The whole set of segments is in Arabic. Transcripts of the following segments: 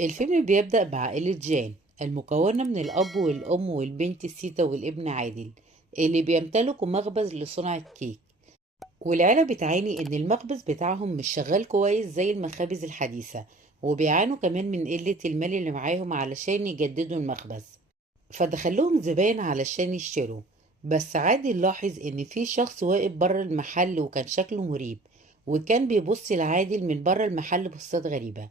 الفيلم بيبدأ بعائلة جان المكونة من الأب والأم والبنت سيتا والابن عادل اللي بيمتلكوا مخبز لصنع الكيك. والعيلة بتعاني إن المخبز بتاعهم مش شغال كويس زي المخابز الحديثة، وبيعانوا كمان من قلة المال اللي معاهم علشان يجددوا المخبز. فدخلهم زباين علشان يشتروا، بس عادل لاحظ إن في شخص واقف بره المحل وكان شكله مريب، وكان بيبص لعادل من بره المحل بصات غريبة.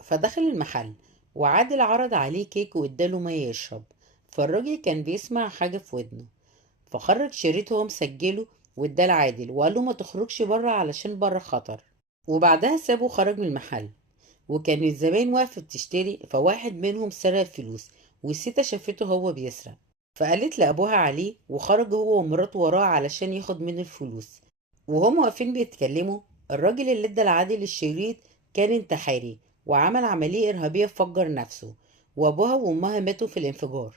فدخل المحل وعادل عرض عليه كيك واداله مية يشرب. فالراجل كان بيسمع حاجة في ودنه، فخرج شريط هو مسجله واداه لعادل وقال له ما تخرجش بره علشان بره خطر. وبعدها سابه وخرج من المحل. وكان الزباين واقفة بتشتري، فواحد منهم سرق فلوس، والستة شافته هو بيسرق، فقالت لأبوها عليه وخرج هو ومراته وراه علشان ياخد منه الفلوس. وهم واقفين بيتكلموا، الراجل اللي ادى العادل الشريط كان انتحاري وعمل عملية إرهابية فجر نفسه، وأبوها وأمها ماتوا في الانفجار.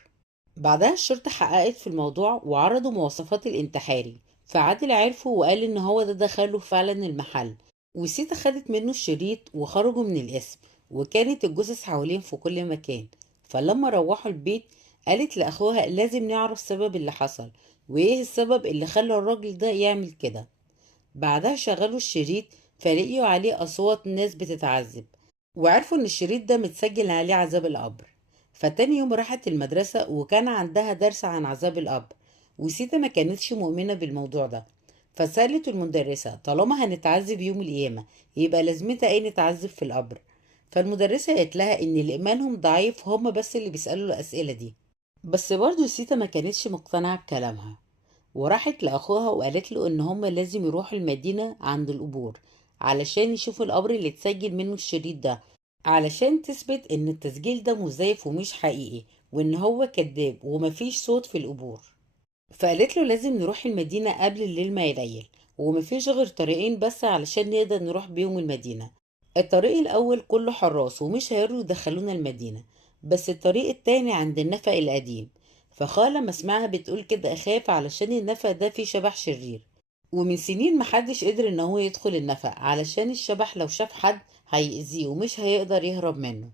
بعدها الشرطة حققت في الموضوع وعرضوا مواصفات الانتحاري، فعادل عرفه وقال إن هو ده دخله فعلا المحل. وسيتا خدت منه الشريط وخرجوا من القسم، وكانت الجثث حوالين في كل مكان. فلما روحوا البيت قالت لأخوها لازم نعرف سبب اللي حصل، وإيه السبب اللي خلى الراجل ده يعمل كده. بعدها شغلوا الشريط، فلقيوا عليه أصوات ناس بتتعذب، وعرفوا إن الشريط ده متسجل عليه عذاب القبر. فتاني يوم راحت المدرسة وكان عندها درس عن عذاب القبر، وسيتا ما كانتش مؤمنة بالموضوع ده. فسألت المدرسة طالما هنتعذب يوم القيامة يبقى لازمتها ايه نتعذب في القبر. فالمدرسة قالت لها ان اللي ايمانهم ضعيف هم بس اللي بيسألوا الأسئلة دي. بس برضه سيتا ما كانتش مقتنعة بكلامها، وراحت لأخوها وقالت له إن هما لازم يروحوا المدينة عند القبور علشان يشوفوا القبر اللي اتسجل منه الشريط ده، علشان تثبت إن التسجيل ده مزيف ومش حقيقي، وإن هو كذاب ومفيش صوت في القبور. فقالت له لازم نروح المدينة قبل الليل ما يليل، ومفيش غير طريقين بس علشان نقدر نروح بيهم المدينة. الطريق الأول كله حراس ومش هيقدروا يدخلونا المدينة، بس الطريق التاني عند النفق القديم. فخالة لما سمعها بتقول كده أخاف علشان النفق ده فيه شبح شرير، ومن سنين محدش قدر إن هو يدخل النفق علشان الشبح لو شاف حد هيأذيه ومش هيقدر يهرب منه.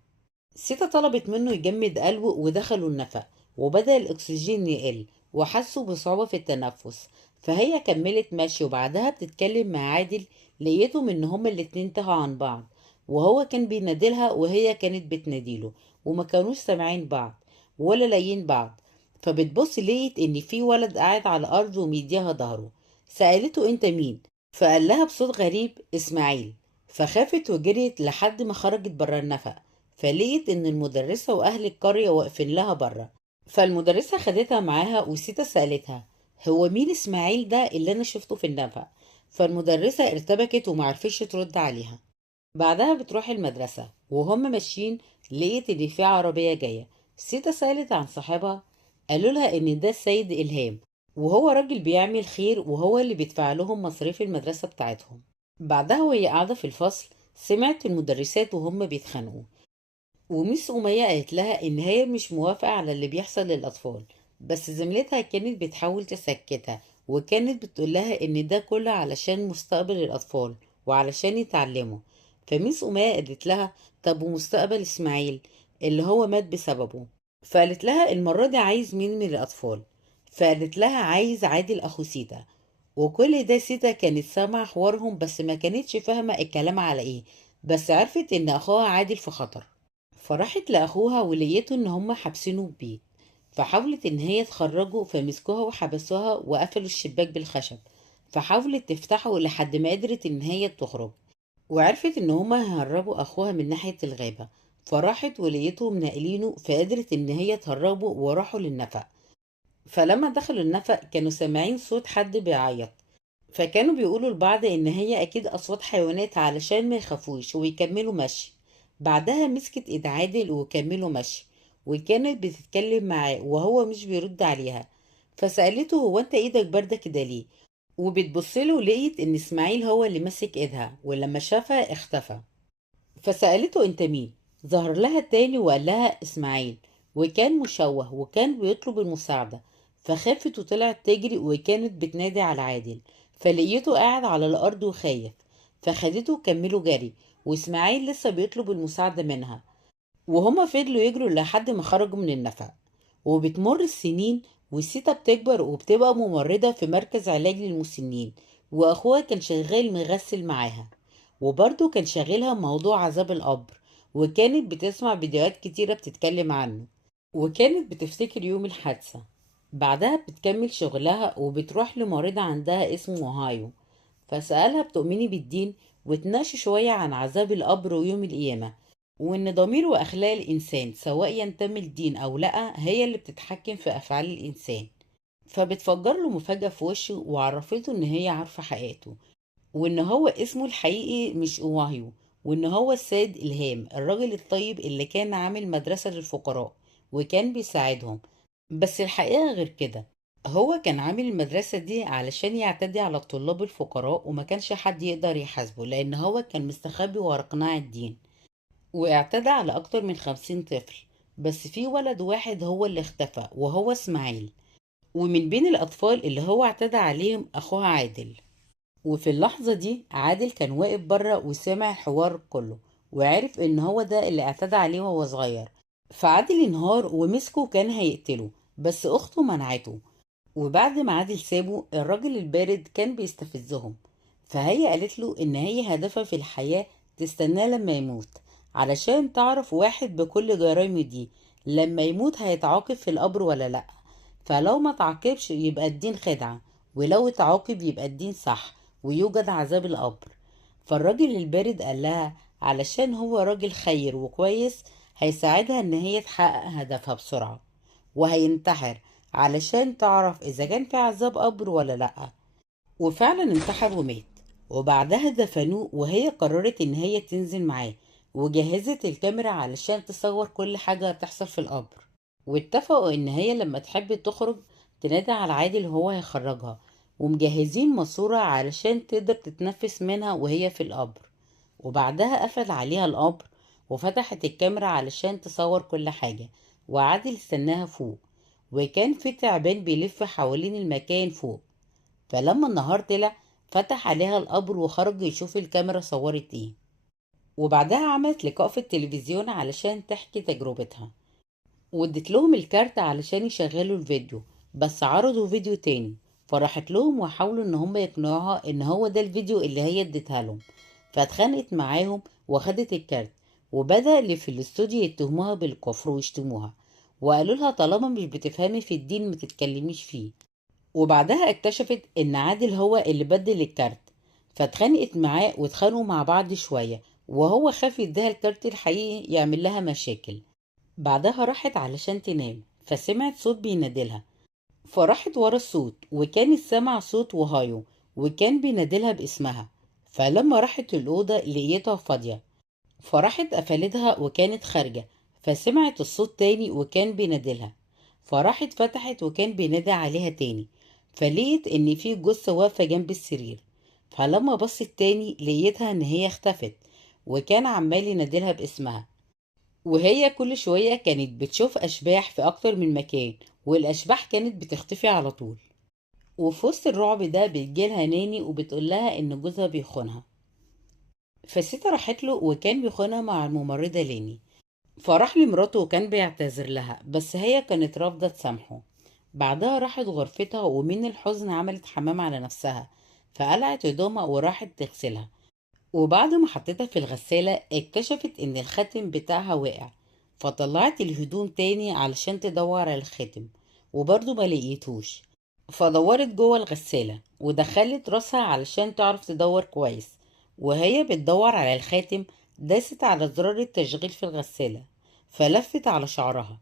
سيتا طلبت منه يجمد قلبه ودخلوا النفق، وبدأ الأكسجين يقل وحسوا بصعوبة في التنفس. فهي كملت ماشي وبعدها بتتكلم مع عادل، لقيتهم إن هما الاتنين تاهوا عن بعض، وهو كان بينادلها وهي كانت بتناديله، وما كانوش سامعين بعض ولا لاقيين بعض. فبتبص لقيت إن في ولد قاعد على الأرض ومديها ظهره. سألته أنت مين؟ فقال لها بصوت غريب إسماعيل. فخافت وجريت لحد ما خرجت برا النفق، فلقيت ان المدرسة واهل القرية واقفين لها بره. فالمدرسة خدتها معاها وسيتا سألتها هو مين اسماعيل ده اللي انا شفته في النفق. فالمدرسة ارتبكت ومعرفتش ترد عليها. بعدها بتروح المدرسة وهم ماشيين، لقيت ان في عربية جاية. سيتا سألت عن صاحبها، قالوا لها ان ده السيد إلهام، وهو راجل بيعمل خير وهو اللي بيدفع لهم مصاريف المدرسة بتاعتهم. بعدها وهي قاعدة في الفصل سمعت المدرسات وهم بيتخانقوا، وميس أمية قالت لها إن هي مش موافقة على اللي بيحصل للأطفال، بس زميلتها كانت بتحاول تسكتها، وكانت بتقول لها إن ده كله علشان مستقبل الأطفال وعلشان يتعلموا. فميس أمية قالت لها طب ومستقبل إسماعيل اللي هو مات بسببه؟ فقالت لها المرة دي عايز مين من الأطفال؟ فقالت لها عايز عادل أخو سيتا. وكل ده سيتا كانت سامعة حوارهم بس ما كانتش فاهمة الكلام على إيه، بس عرفت إن أخوها عادل في خطر. فراحت لأخوها ولقيته إن هما حابسينه في بيت، فحاولت إن هي تخرجه فمسكوها وحبسوها وقفلوا الشباك بالخشب. فحاولت تفتحه لحد ما قدرت إن هي تخرج، وعرفت إن هما هيهربوا أخوها من ناحية الغابة. فراحت ولقيتهم ناقلينه، فقدرت إن هي تهربه وراحوا للنفق. فلما دخلوا النفق كانوا سامعين صوت حد بيعيط، فكانوا بيقولوا لبعض ان هي اكيد اصوات حيوانات علشان ما يخافوش ويكملوا مشي. بعدها مسكت ايد عادل وكملوا مشي، وكانت بتتكلم معاه وهو مش بيرد عليها. فسألته هو انت ايدك باردة كده ليه؟ وبتبصله لقيت ان اسماعيل هو اللي ماسك ايدها، ولما شافها اختفى. فسألته انت مين؟ ظهر لها تاني وقال لها اسماعيل، وكان مشوه وكان بيطلب المساعدة. فخافت وطلعت تجري وكانت بتنادي على عادل، فلقيته قاعد على الأرض وخايف. فخدته وكملوا جري، واسماعيل لسه بيطلب المساعدة منها. وهما فضلوا يجروا لحد ما خرجوا من النفق. وبتمر السنين والسيتا بتكبر وبتبقى ممرضة في مركز علاج للمسنين، وأخوها كان شغال مغسل معاها، وبرضه كان شاغلها موضوع عذاب القبر، وكانت بتسمع فيديوهات كتيرة بتتكلم عنه، وكانت بتفتكر يوم الحادثة. بعدها بتكمل شغلها وبتروح لمريضة عندها اسمه هايو، فسألها بتؤمني بالدين، وتناقشوا شوية عن عذاب القبر ويوم القيامة، وإن ضمير وأخلاق الإنسان سواء ينتمي لدين أو لأ هي اللي بتتحكم في أفعال الإنسان. فبتفجر له مفاجأة في وشه وعرفته إن هي عارفة حقيقته، وإن هو اسمه الحقيقي مش أواهيو، وإن هو السيد إلهام الراجل الطيب اللي كان عامل مدرسة للفقراء وكان بيساعدهم. بس الحقيقة غير كده، هو كان عامل المدرسة دي علشان يعتدي على الطلاب الفقراء، وما كانش حد يقدر يحاسبه لأن هو كان مستخبي ورا قناع الدين، واعتدى على أكتر من 50 طفل. بس في ولد واحد هو اللي اختفى وهو إسماعيل، ومن بين الأطفال اللي هو اعتدى عليهم أخوها عادل. وفي اللحظة دي عادل كان واقف بره وسمع الحوار كله، وعرف إن هو ده اللي اعتدى عليه وهو صغير. فعادل انهار ومسكه وكان هيقتله، بس أخته منعته. وبعد ما عادل سابه، الراجل البارد كان بيستفزهم، فهي قالت له إن هي هدفها في الحياة تستناه لما يموت، علشان تعرف واحد بكل جرايمه دي لما يموت هيتعاقب في القبر ولا لأ. فلو ما تعاقبش يبقى الدين خدعة، ولو اتعاقب يبقى الدين صح ويوجد عذاب القبر. فالراجل البارد قال لها علشان هو راجل خير وكويس هيساعدها ان هي تحقق هدفها بسرعة، وهينتحر علشان تعرف اذا كان في عذاب قبر ولا لأ. وفعلا انتحر ومات. وبعدها دفنوه وهي قررت ان هي تنزل معاه، وجهزت الكاميرا علشان تصور كل حاجة هتحصل في القبر. واتفقوا ان هي لما تحب تخرج تنادي على عادل وهو هيخرجها، ومجهزين ماسورة علشان تقدر تتنفس منها وهي في القبر. وبعدها قفل عليها القبر وفتحت الكاميرا علشان تصور كل حاجة، وعادل استناها فوق، وكان في تعبان بيلف حوالين المكان فوق. فلما النهار طلع فتح عليها القبر وخرج يشوف الكاميرا صورت ايه. وبعدها عملت لقاء في التلفزيون علشان تحكي تجربتها، وادت لهم الكارت علشان يشغلوا الفيديو، بس عرضوا فيديو تاني. فراحت لهم وحاولوا ان هم يقنعوها ان هو ده الفيديو اللي هي اديتها لهم. فاتخانقت معاهم واخدت الكارت، وبدأ اللي في الاستوديو يتهموها بالكفر ويشتموها، وقالوا لها طالما مش بتفهمي في الدين ما تتكلميش فيه. وبعدها اكتشفت ان عادل هو اللي بدل الكارت، فاتخانقت معاه واتخانقوا مع بعض شوية، وهو خاف يديها الكارت الحقيقي يعمل لها مشاكل. بعدها راحت علشان تنام، فسمعت صوت بينادلها، فراحت ورا الصوت وكانت سامعة صوت وهايو وكان بينادلها باسمها. فلما راحت الأوضة لقيتها فاضية، فراحت قفلتها وكانت خارجة، فسمعت الصوت تاني وكان بينادلها، فراحت فتحت وكان بينادي عليها تاني، فلقيت ان في جثة واقفة جنب السرير. فلما بصت تاني لقيتها ان هي اختفت، وكان عمال ينادلها باسمها. وهي كل شوية كانت بتشوف أشباح في أكتر من مكان، والأشباح كانت بتختفي على طول. وفي وسط الرعب ده بتجيلها ناني وبتقولها إن جوزها بيخونها. فسيتا راحت له وكان بيخونها مع الممرضة ليني، فراح لمراته وكان بيعتذر لها بس هي كانت رافضة تسامحه. بعدها راحت غرفتها ومن الحزن عملت حمام على نفسها، فقلعت هدومها وراحت تغسلها. وبعد ما حطيتها في الغسالة اكتشفت ان الخاتم بتاعها وقع، فطلعت الهدوم تاني علشان تدور على الخاتم، وبرضه ما لقيتوش. فدورت جوه الغسالة ودخلت راسها علشان تعرف تدور كويس، وهي بتدور على الخاتم داست على زرار التشغيل في الغسالة، فلفت على شعرها.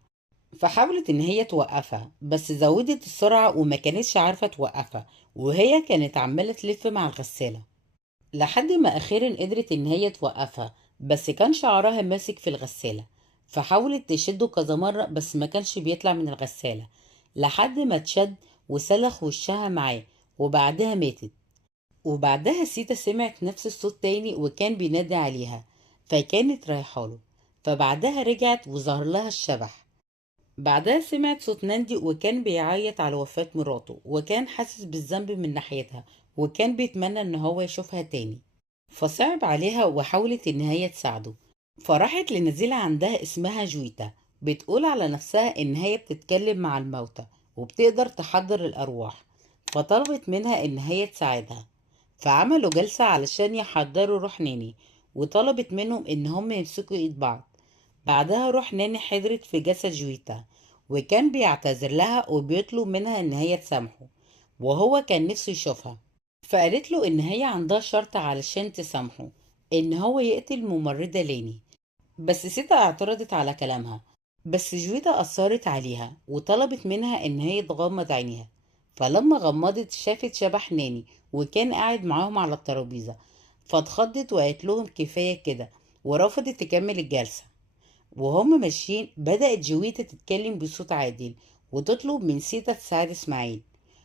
فحاولت ان هي توقفها بس زودت السرعة وما كانتش عارفة توقفها، وهي كانت عمالة تلف مع الغسالة لحد ما اخيرا قدرت ان هي توقفها، بس كان شعرها ماسك في الغسالة. فحاولت تشده كذا مرة بس ما كانش بيطلع من الغسالة، لحد ما اتشد وسلخ وشها معاه، وبعدها ماتت. وبعدها سيتا سمعت نفس الصوت تاني وكان بينادي عليها، فكانت رايحاله. فبعدها رجعت وظهر لها الشبح. بعدها سمعت صوت ناندي وكان بيعيط على وفاة مراته، وكان حاسس بالذنب من ناحيتها، وكان بيتمنى ان هو يشوفها تاني. فصعب عليها وحاولت ان هي تساعده، فراحت لنزيلة عندها اسمها جويتا، بتقول على نفسها إن هي بتتكلم مع الموتى وبتقدر تحضر الأرواح. فطلبت منها إن هي تساعدها. فعملوا جلسة علشان يحضروا روح ناني، وطلبت منهم إن هم يمسكوا إيد بعض. بعدها روح ناني حضرت في جسد جويتا، وكان بيعتذر لها وبيطلب منها إن هي تسامحه، وهو كان نفسه يشوفها. فقالت له إن هي عندها شرط علشان تسامحه، إن هو يقتل ممرضة لاني. بس سيتا اعترضت على كلامها، بس جويتا أصرت عليها وطلبت منها إن هي تغمض عينيها. فلما غمضت شافت شبح ناني، وكان قاعد معاهم على الترابيزة. فاتخضت وقالت لهم كفاية كده، ورفضت تكمل الجلسة. وهم ماشيين بدأت جويتا تتكلم بصوت عادل، وتطلب من سيتا تساعد إسماعيل.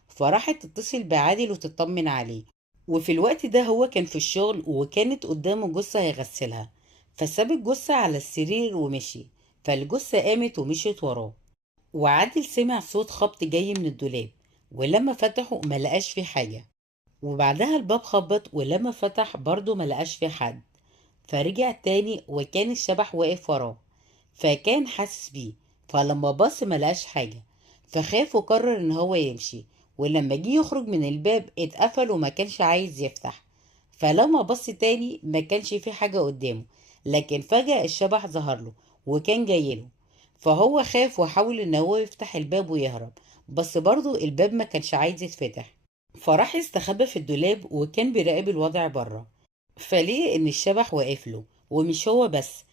فراحت تتصل بعادل وتطمن عليه. وفي الوقت ده هو كان في الشغل، وكانت قدامه جثة هيغسلها. فساب الجثة على السرير ومشي. فالجثة قامت ومشيت وراه. وعادل سمع صوت خبط جاي من الدولاب، ولما فتحه ملقاش فيه حاجة. وبعدها الباب خبط، ولما فتح برضه ملقاش فيه حد. فرجع تاني وكان الشبح واقف وراه. فكان حاسس بيه. فلما بص ملقاش حاجة، فخاف وقرر ان هو يمشي. ولما جه يخرج من الباب اتقفل وما كانش عايز يفتح. فلما بص تاني ما كانش في حاجة قدامه. لكن فجأة الشبح ظهر له، وكان جايله. فهو خاف وحاول ان هو يفتح الباب ويهرب، بس برضه الباب ما كانش عايز يتفتح. فراح يستخبى في الدولاب، وكان بيراقب الوضع بره. فليه ان الشبح واقف له، ومش هو بس،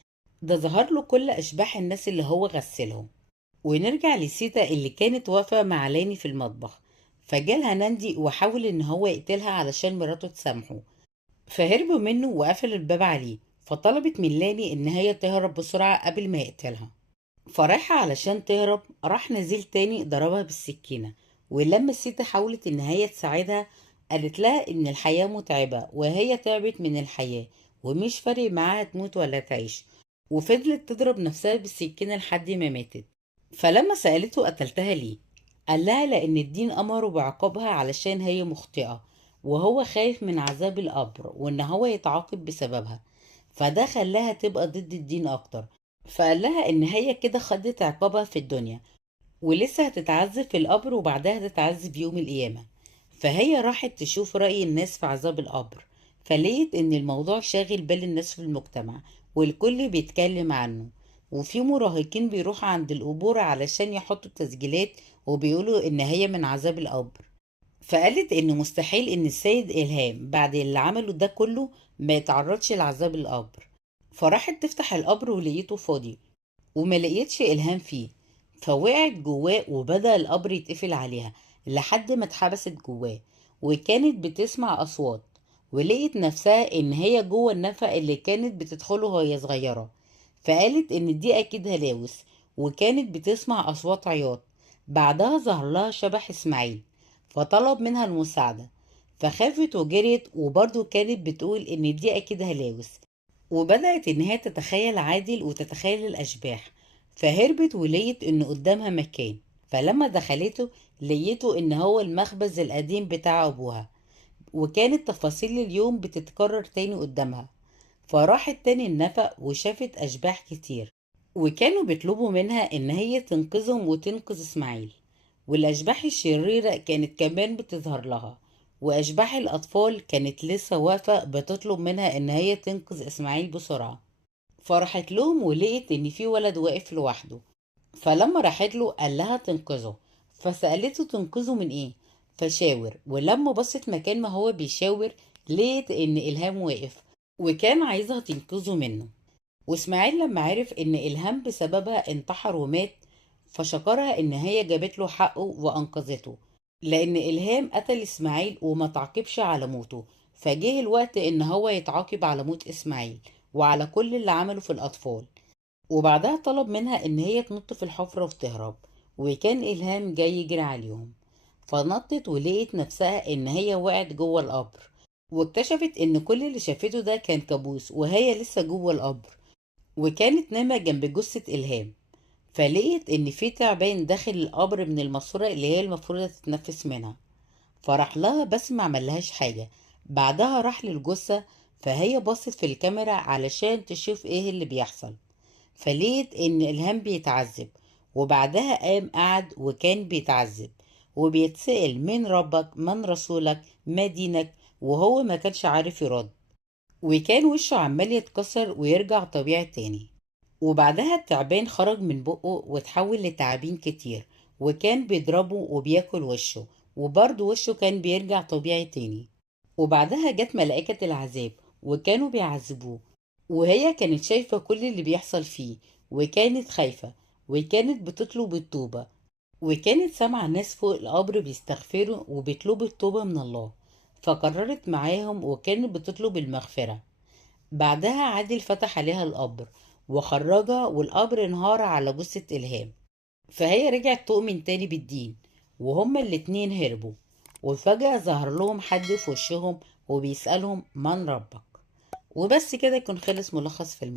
ده ظهر له كل اشباح الناس اللي هو غسلهم. ونرجع لسيتا اللي كانت واقفة مع لاني في المطبخ. فجالها ناندي وحاول ان هو يقتلها علشان مراته تسامحه. فهربوا منه وقفل الباب عليه. فطلبت من لاني ان هي تهرب بسرعة قبل ما يقتلها. فرايحة علشان تهرب راح نزيل تاني ضربها بالسكينة. ولما الست حاولت ان هي تساعدها، قالت لها ان الحياة متعبة وهي تعبت من الحياة، ومش فارق معاها تموت ولا تعيش. وفضلت تضرب نفسها بالسكينة لحد ما ماتت. فلما سألته قتلتها ليه، قال لها لأن الدين أمره بعقابها علشان هي مخطئة، وهو خايف من عذاب القبر وإن هو يتعاقب بسببها. فده خلاها تبقى ضد الدين أكتر. فقال لها إن هي كده خدت عقابها في الدنيا، ولسه هتتعذب في القبر وبعدها هتتعذب يوم القيامة. فهي راحت تشوف رأي الناس في عذاب القبر. فلقيت إن الموضوع شاغل بال الناس في المجتمع، والكل بيتكلم عنه. وفي مراهقين بيروحوا عند القبور علشان يحطوا تسجيلات، وبيقولوا إن هي من عذاب القبر. فقالت إن مستحيل إن السيد إلهام بعد اللي عمله ده كله ما يتعرضش لعذاب القبر. فراحت تفتح القبر ولقيته فاضي، وما لقيتش إلهام فيه. فوقعت جواه وبدأ القبر يتقفل عليها لحد ما اتحبست جواه. وكانت بتسمع أصوات، ولقيت نفسها إن هي جوه النفق اللي كانت بتدخله وهي صغيرة. فقالت إن دي أكيد هلاوس، وكانت بتسمع أصوات عياط. بعدها ظهر لها شبح إسماعيل، فطلب منها المساعدة. فخافت وجريت، وبرضه كانت بتقول إن دي أكيد هلاوس. وبدأت إن هي تتخيل عادل وتتخيل الأشباح. فهربت ولقيت إن قدامها مكان. فلما دخلته لقيته إن هو المخبز القديم بتاع أبوها، وكانت تفاصيل اليوم بتتكرر تاني قدامها. فراحت تاني النفق وشافت أشباح كتير، وكانوا بيطلبوا منها إن هي تنقذهم وتنقذ إسماعيل. والأشباح الشريرة كانت كمان بتظهر لها. وأشباح الأطفال كانت لسه واقفة بتطلب منها إن هي تنقذ إسماعيل بسرعة. فرحت لهم ولقيت إن في ولد واقف لوحده. فلما راحت له قال لها تنقذه. فسألته تنقذه من إيه؟ فشاور. ولما بصت مكان ما هو بيشاور لقيت إن إلهام واقف، وكان عايزها تنقذه منه. وإسماعيل لما عرف إن إلهام بسببها انتحر ومات، فشكرها إن هي جابت له حقه وأنقذته، لأن إلهام قتل إسماعيل وما تعاقبش على موته. فجه الوقت إن هو يتعاقب على موت إسماعيل وعلى كل اللي عمله في الأطفال. وبعدها طلب منها إن هي تنط في الحفرة وتهرب. وكان إلهام جاي يجري عليهم. فنطت ولقيت نفسها إن هي وقعت جوه القبر، واكتشفت إن كل اللي شافته ده كان كابوس وهي لسه جوه القبر. وكانت نايمة جنب جثة إلهام. فلقيت إن في تعبان داخل القبر من الماسورة اللي هي المفروض تتنفس منها. فراح لها بس ما عملهاش حاجة. بعدها راح للجثة. فهي بصت في الكاميرا علشان تشوف ايه اللي بيحصل، فلقيت ان إلهام بيتعذب. وبعدها قام قعد وكان بيتعذب وبيتسأل: من ربك؟ من رسولك؟ ما دينك؟ وهو ما كانش عارف يرد، وكان وشه عمال يتكسر ويرجع طبيعي تاني. وبعدها التعبان خرج من بقه وتحول لتعابين كتير، وكان بيضربه وبياكل وشه، وبرضه وشه كان بيرجع طبيعي تاني. وبعدها جت ملائكة العذاب وكانوا بيعذبوه، وهي كانت شايفة كل اللي بيحصل فيه، وكانت خايفة، وكانت بتطلب التوبة، وكانت سامعة ناس فوق القبر بيستغفروا وبيطلبوا التوبة من الله، فقررت معاهم وكانت بتطلب المغفرة. بعدها عادل فتح عليها القبر وخرجها، والقبر انهار على جثة إلهام. فهي رجعت تؤمن تاني بالدين، وهما الاتنين هربوا. وفجأة ظهر لهم حد في وشهم وبيسألهم: من ربك؟ وبس كده يكون خلص ملخص فيلم.